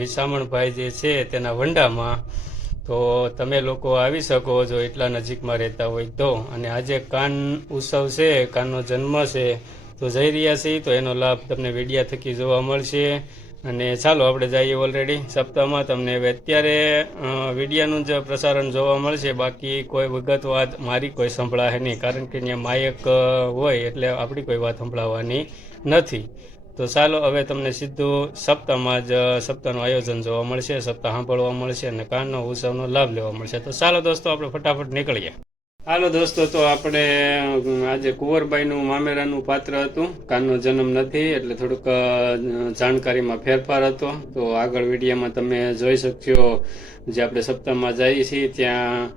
વિસામણભાઈ જે છે તેના વંડામાં. તો તમે લોકો આવી શકો જો એટલા નજીકમાં રહેતા હોય તો. અને આજે કાન ઉત્સવ છે, કાનનો જન્મ છે, તો જઈ રહ્યા છીએ, તો એનો લાભ તમને વિડીયા થકી જોવા મળશે. અને ચાલો આપણે જઈએ ઓલરેડી સપ્તાહમાં. તમને હવે અત્યારે વિડીયાનું જ પ્રસારણ જોવા મળશે, બાકી કોઈ વિગતવાર મારી કોઈ સંભળાશે નહીં, કારણ કે ત્યાં માયક હોય એટલે આપણી કોઈ વાત સંભળાવવાની નથી. તો ચાલો હવે તમને સીધું સપ્તાહમાં જ સપ્તાહનું આયોજન જોવા મળશે, સપ્તાહ સાંભળવા મળશે અને કાનનો ઉત્સવનો લાભ લેવા મળશે. તો ચાલો દોસ્તો આપણે ફટાફટ નીકળીએ. હાલો દોસ્તો, તો આપણે આજે કુંવરબાઈનું મામેરાનું પાત્ર હતું. કાનનો જન્મ નથી એટલે થોડુંક જાણકારીમાં ફેરફાર હતો. તો આગળ વિડીયોમાં તમે જોઈ શકશો જે આપણે સપ્તાહમાં જઈએ છીએ ત્યાં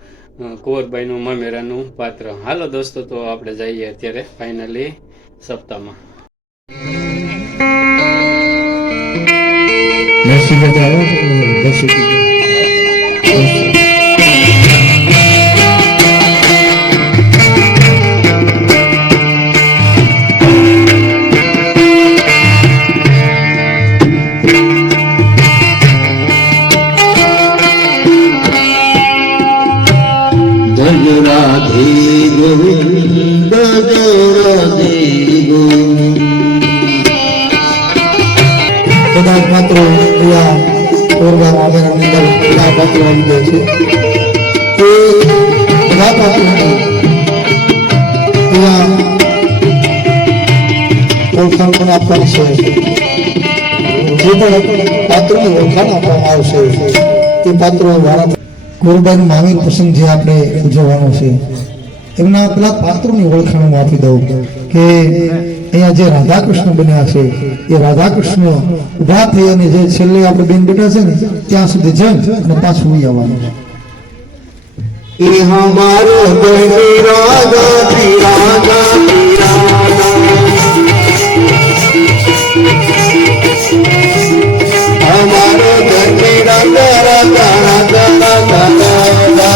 કુંવરબાઈનું મામેરાનું પાત્ર. હાલો દોસ્તો, તો આપણે જઈએ અત્યારે ફાઇનલી સપ્તાહમાં. राधे गोविंद राधे गोविंद कदाच मात्र या पूर्वा मामेरा निकल कदा पात्र આવી ગયો છે કે કદા પાત્ર या ઓળખાણ પણ આપવાની છે. જે પણ પાત્રની ઓળખાણ આપવામાં આવશે તે પાત્રો વાળા કુંવરબાઈનું મામેર પ્રસંગ જે આપણે ઉજવવાનો છે એમના પેલા પાત્રોની ઓળખાણ હું આપી દઉં કે અહીંયા જે રાધા કૃષ્ણ બન્યા છે એ રાધા કૃષ્ણ ઉભા થઈ અને જે છેલ્લે આપણે બેન બેઠા છે ને ત્યાં સુધી જમ અને પાછું આવવાનું છે. એ હમારો રાધા રાધા हमारो धनी राधा राधा राधा राधा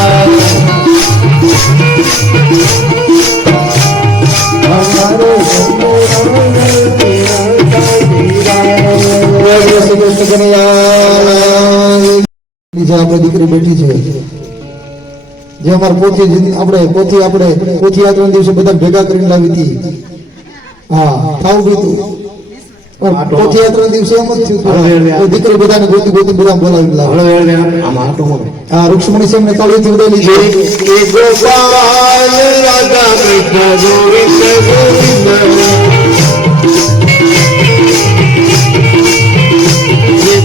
हमारो આપણે દીકરી બેઠી છે જે અમારા પોથી આપણે પોથી આ 3 દિવસે બધા ભેગા કરીને લાવી હતી. હા ખાવું પીતું પોથી આ 3 દિવસે એમ જ થયું. દીકરી બધાને ગોતી બધા બોલાવી લાવે. હા રૂક્ષ્મણી છે એમને તાળીથી ઉડેલી છે. ગોપાલ રાધા કૃષ્ણ ગોવિંદ ગોવિંદ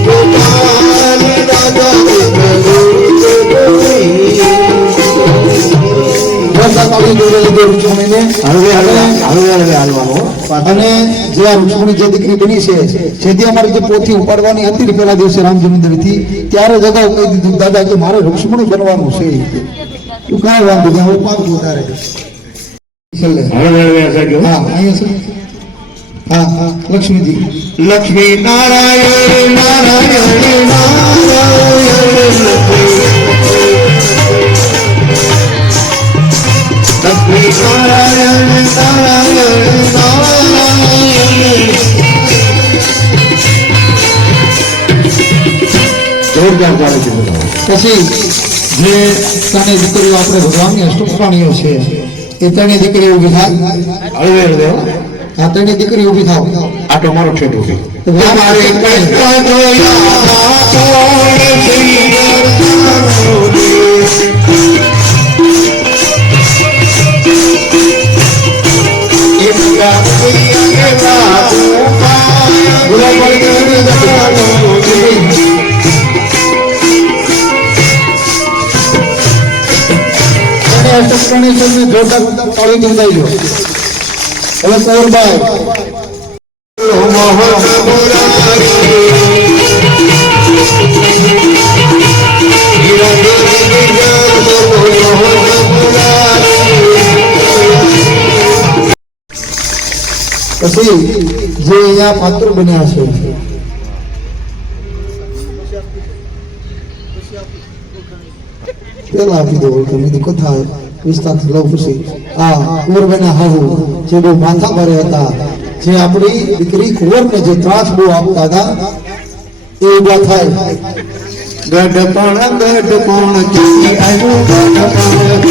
ગોપાલ રાધા કૃષ્ણ ગોવિંદ અને જે આ રૂક્ષ્મણી જે દીકરી બની છે જેથી અમારી જે પોથી ઉપાડવાની હતી પેલા દિવસે રામ જન્મદિવસ થી ત્યારે જ અગાઉ કહી દીધું દાદા કે મારે રૂક્ષ્મણી બનવાનું છે. તું કાંઈ વાંધો નહીં, હું પાકું તારે હા હા લક્ષ્મીજી લક્ષ્મી નારાયણ નારાયણ નારાયણ લક્ષ્મી નારાયણ નારાયણ નારાયણ જોરદાર ચાલે છે. પછી જે ત્રણેય દીકરીઓ આપણે ભગવાનની અષ્ટપ્રાણીઓ છે એ ત્રણેય દીકરીઓ ઉભી થાય. આ ત્રણેય દીકરી ઉભી થાવ. આ તો મારો ક્ષેત્ર ઉભી જોરદાર તાળી બંધાઈ લો. હવે કુંવરબાઈ પછી જે અહીંયા પાત્ર બન્યા છે પેલા આપી દો તમે કથા વિસ્તારથી લઉં પછી આ કુંવરબાઈના હાહુ જે બહુ માથા ભારે હતા, જે આપણી દીકરી કુંવરને જે ત્રાસ બહુ આપતા હતા એ ઊભા થાય ગઢપણ ક્યાંથી આવ્યું ગઢપણ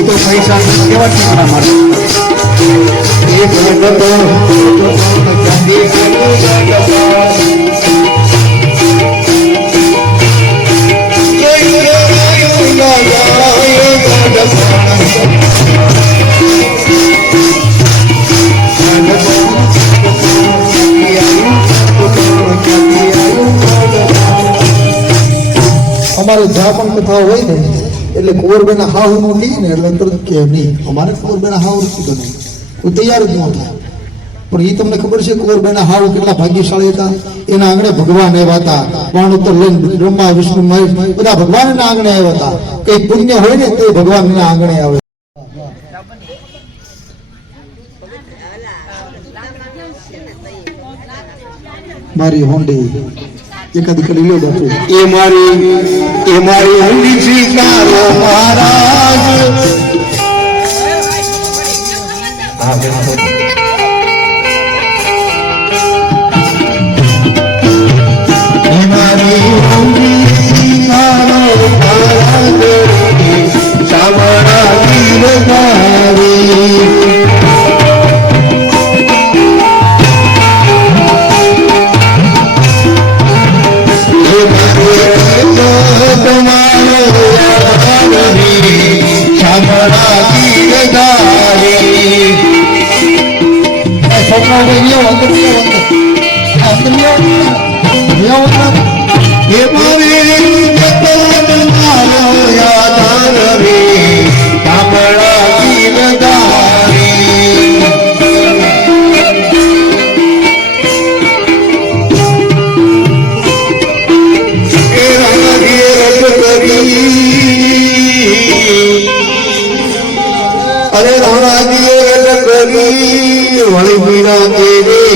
તો પૈસા કેવા ઠેકાણા મળે એ ગઢપણ ક્યાંથી આવ્યું અમારે જ્યાં પણ કથા હોય ને એટલે કુંવરબેના હાવ નું કહીએ ને એટલે તરત કે નહીં અમારે કુંવરબેના હાવ નથી બને કોઈ તૈયાર જ ન થાય પણ એ તમને ખબર છે કુંવરબેના હાવ કેટલા ભાગ્યશાળી હતા એના આંગણે ભગવાન આવ્યા હતા વાણોત્તર લઈને બ્રહ્મા વિષ્ણુ મહેશ બધા ભગવાનના આંગણે આવ્યા હતા કઈ પુણ્ય હોય ને તો ભગવાન એના આંગણે આવે મારી હોંડી એકાદી કરી લ્યો બાપુ એ મારી હુંડી સ્વીકારો મહારાજ એ મારી હુંડી સ્વીકારો મહારાજ સામરા ગીરધારી અરે રાણાજી કરી વળી મીરા તેરે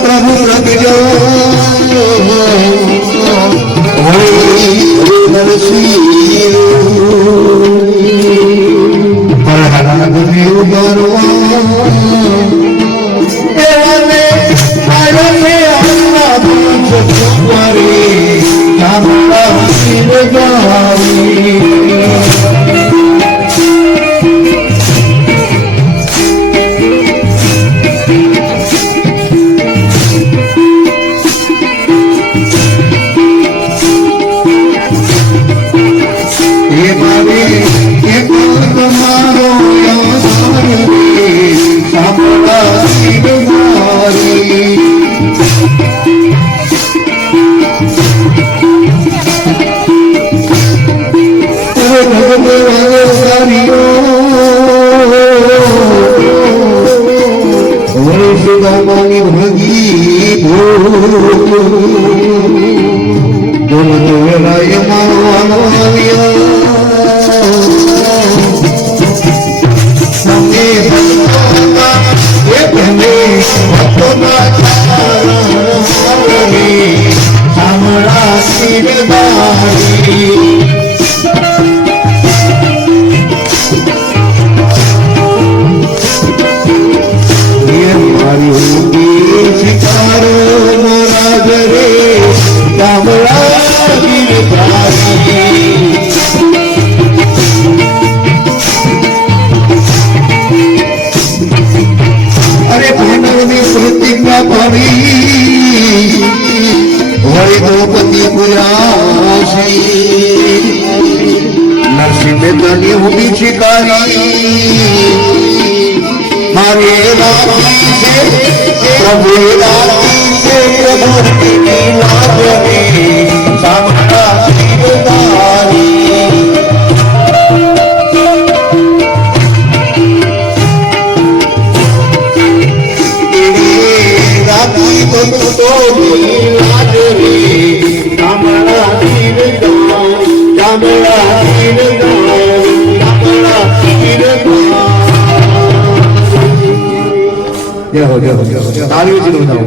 પ્રભુ રગજો પ્રભુ છે પ્રભુની લાગણી સાંભળા શિરધારી રાતી ભક્તોની લાગણી સાંભળા શિરધારી સાંભળા શિરધારી સાંભળા શિરધારી જય હો જય હો જય હો તાળીઓથી વધાવો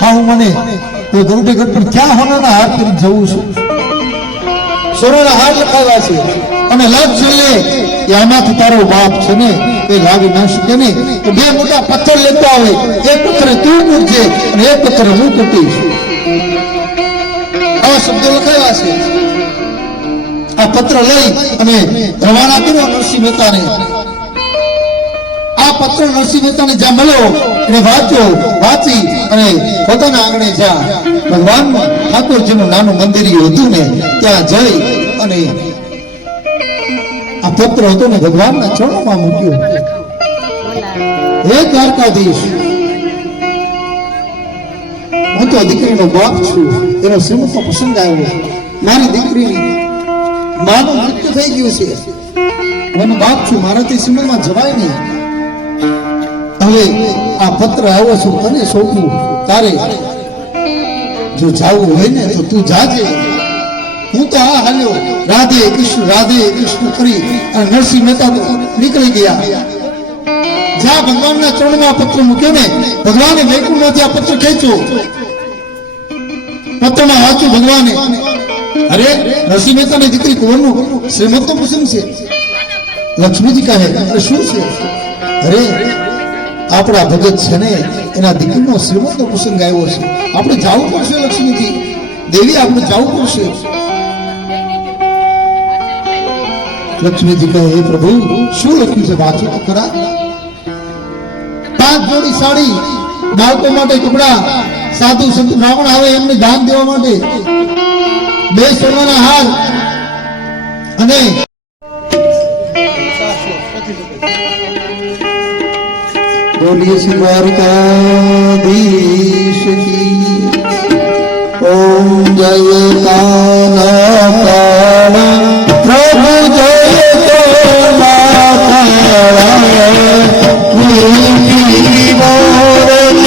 હા હું મને એ ગરુડે ગઢ પર ક્યાં હોનાના હાર કરી જવું છું સોનાના હાર લખાવ્યા છે અને લાગ છેલ્લે એ આમાંથી તારો બાપ છે ને એ લાવી ના શકે ને તો બે મોટા પથ્થર લેતો આવે એક પથ્થરે તું મૂકજે અને એક પથ્થરે હું કૂટીશ આવા શબ્દો લખાવ્યા છે આ પત્ર લઈ અને રવાના કર્યો નરસિંહ મહેતાને આ પત્ર નરસિંહ મહેતાને જ્યાં મળ્યો એને વાંચી અને પોતાના આંગણે જ્યાં ભગવાન ઠાકોરજીનું નાનું મંદિર હતું ને ત્યાં જઈ અને આ પત્ર હતો ને ભગવાનના ચરણોમાં મૂક્યો. હે દ્વારકાધીશ, હું તો દીકરીનો બાપ છું, એનો શ્રીમંતનો પ્રસંગ આવ્યો, મારી દીકરીની માનું મૃત્યુ થઈ ગયું છે, હું બાપ છું, મારાથી શ્રીમંતમાં જવાય નહીં. હવે આ પત્ર આવ્યો છું તને સોંપું, તારે જો જાવું હોય ને તો તું જાજે. હું તો આ હાલ્યો રાધે કૃષ્ણ કરી અને નરસિંહ મહેતા તો નીકળી ગયા. જ્યાં ભગવાનના ચરણમાં પત્ર મૂક્યો ને, ભગવાને વૈકુંઠમાંથી આ પત્ર ખેંચ્યો, પત્રમાં વાંચ્યું ભગવાને, અરે નરસિંહ મહેતાની દીકરી કુંવરનું શ્રીમંતનો પ્રસંગ છે. લક્ષ્મીજી કહે અરે શું છે? અરે આપણા ભગત છે ને એના દીકરીનો શ્રીમંતનો પ્રસંગ આવ્યો છે, આપણે જવું પડશે. લક્ષ્મીજી દેવી આપણે જવું પડશે. લક્ષ્મીજી કહે હે પ્રભુ શું લખ્યું છે? વાંચો તો ખરા. 5 જોડી સાડી, બાળકો માટે કપડા, સાધુ સંત બ્રાહ્મણ આવે એમને દાન દેવા માટે 2 સોનાના હાર અને બોલીએ શ્રી દ્વારકાધીશ કી. ઓમ જય કાના કાના પ્રભુ જય કાના કાના વીરી મોરલી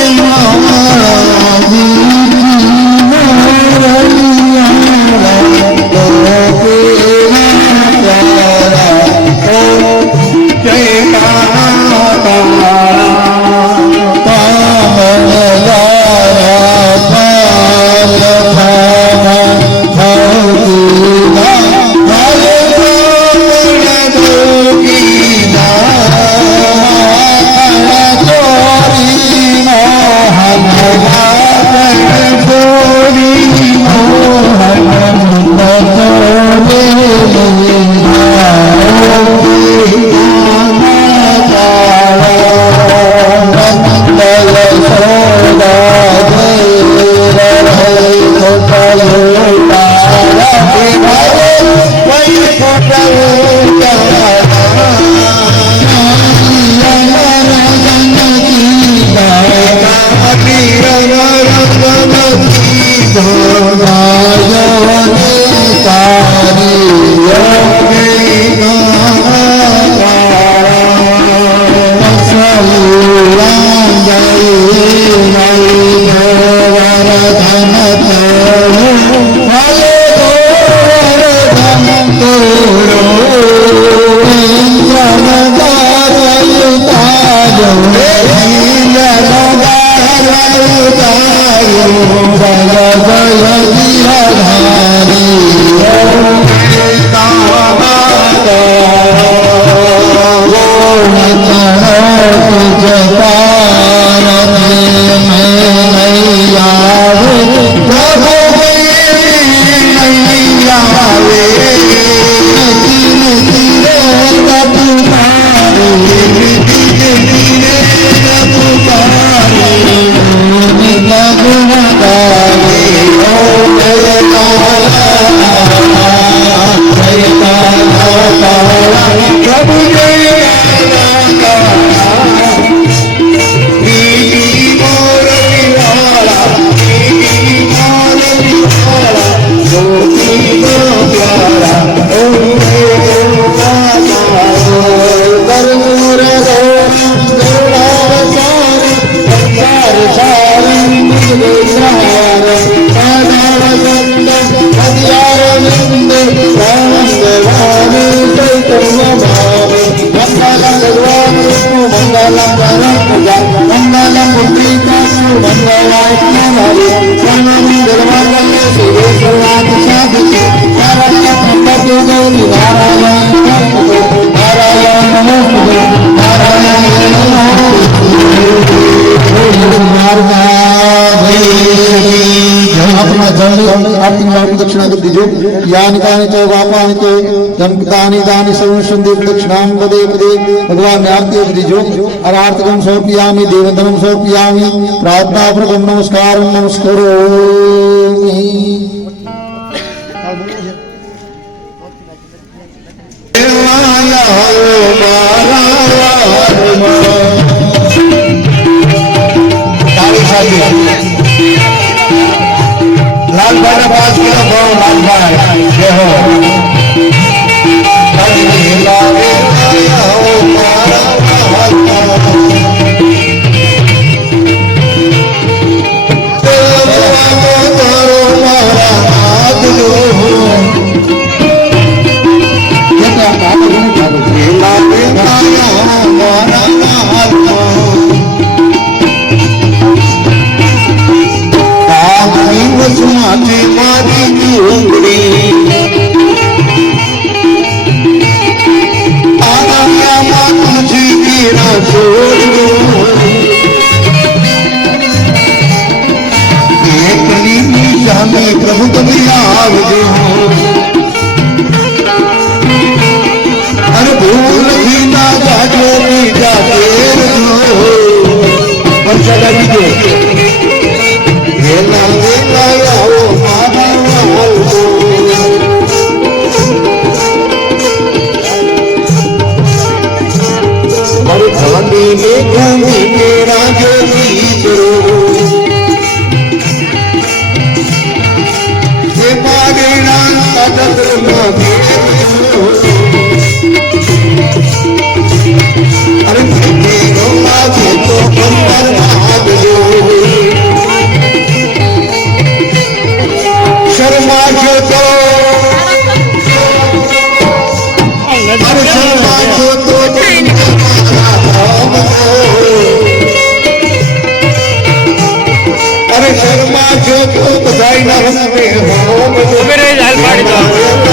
દક્ષિણા કરી દીજો યાની કાની ચ વાપાની તે જમકતાની દાની સર્વસંદેવ દક્ષિણામ પદે પદે ભગવાનને આરતી આપી દીજો અરાર્થકમ સમર્પયામિ દેવવંદનમ સમર્પયામિ પ્રાર્થના પ્રભમ નમસ્કાર નમસ્કારોમિ લાલભાઈ ના 5 કિલો ભાવ લાલભાઈ જય હો પ્રભુ તમે આવજો અરે ભૂલ ના જાજો બીજા વર્ષા દીધો વેલા વેલા આવો મારા મારી ભવાની ને ભૂમિ કે રાજો દીકરો અરે શર્મા જો તો અરે શર્મા જો તો અરે શર્મા જો તો બધાઈ ના હમે હોમ ઉભી રહી હાલ પાડી દો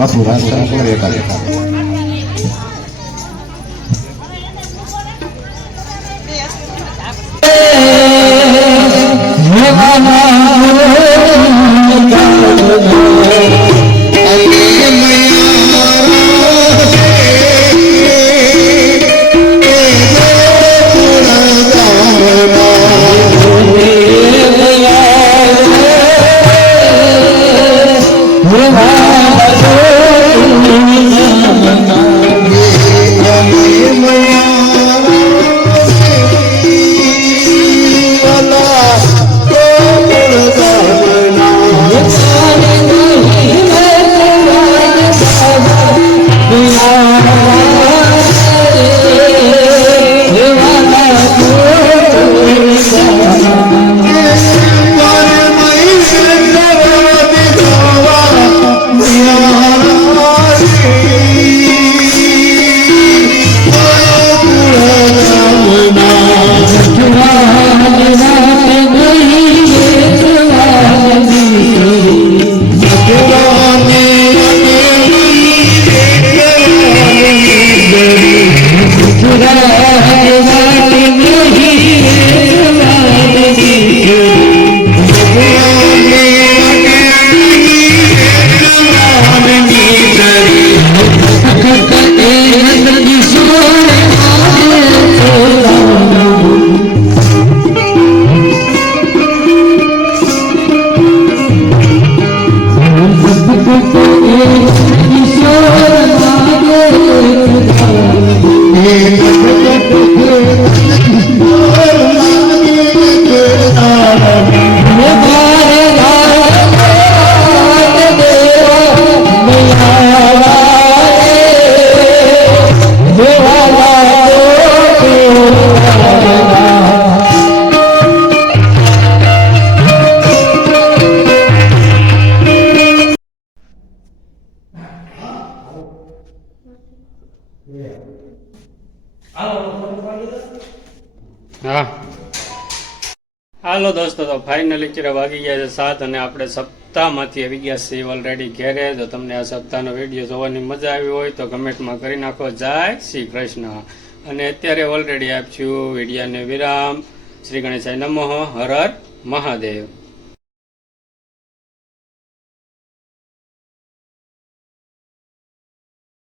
બાપુ રાસ્તા પર એકા હાલો દોસ્તો, તો ફાઇનલી ચિરા વાગી ગયા છે 7 અને આપણે સપ્તાહમાંથી આવી ગયા છીએ ઓલરેડી ઘેરે. તો તમને આ સપ્તાહનો વિડીયો જોવાની મજા આવી હોય તો કમેન્ટમાં કરી નાખો જય શ્રી કૃષ્ણ. અને અત્યારે ઓલરેડી આપ્યું વિડીયાને વિરામ. શ્રી ગણેશાય નમઃ. હર હર મહાદેવ.